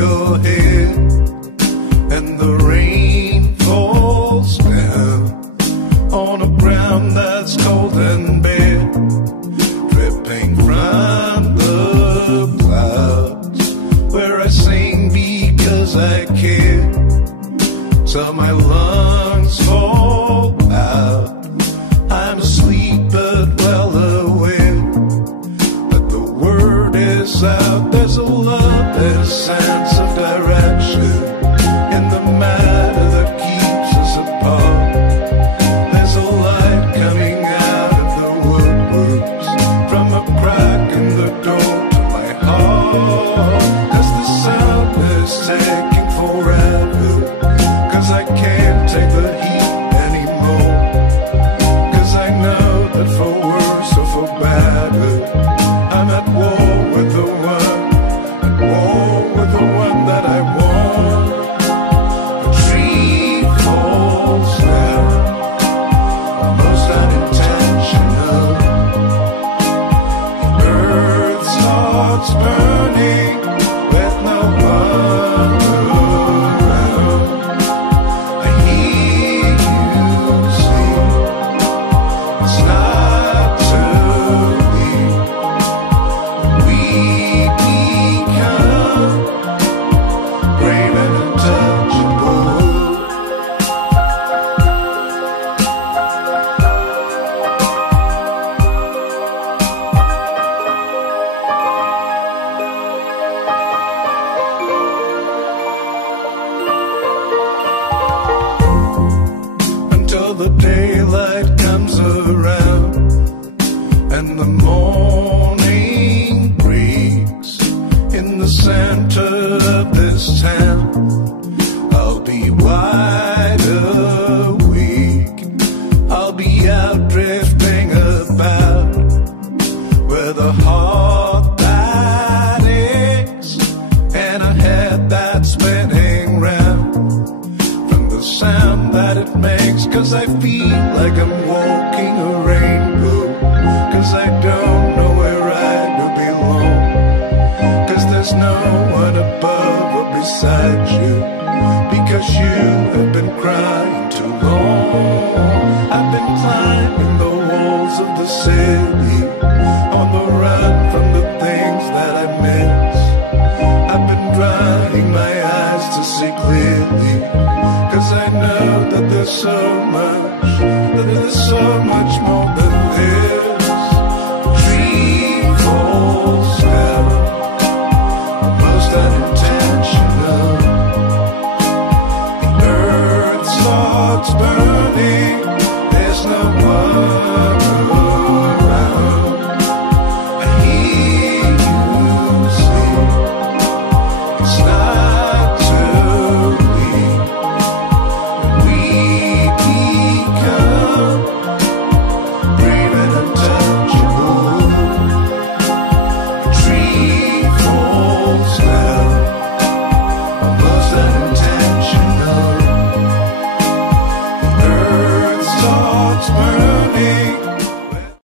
your head, and the rain falls down on a ground that's cold and bare, dripping from the clouds, where I sing because I care, till my lungs fall out. I'm asleep but well aware that the word is out. There's a love, there's a sense of direction in the matter that keeps us apart. There's a light coming out of the woodworks from a crack in the door to my heart. 'Cause the sound is taking forever, 'cause I can't take the heat anymore. 'Cause I know that for worse or for better, I'm at war with the one, at war with the one that I want. A tree falls down, almost unintentional. The earth starts burning with no one around. I hear you sing, it's not to be. We become brave and untouchable. Until the daylight comes around and the morning breaks in the center of this town, I'll be wide awake. I'll be out drifting about with a heart that aches and a head that's spinning round from the sound that it makes. 'Cause I feel like I'm walking a rainbow, 'cause I don't know where I do belong. 'Cause there's no one above or beside you, because you have been crying too long. I've been climbing the walls of the city, on the run from the things that I miss. I've been drying my eyes to see clearly, 'cause I know that there's so much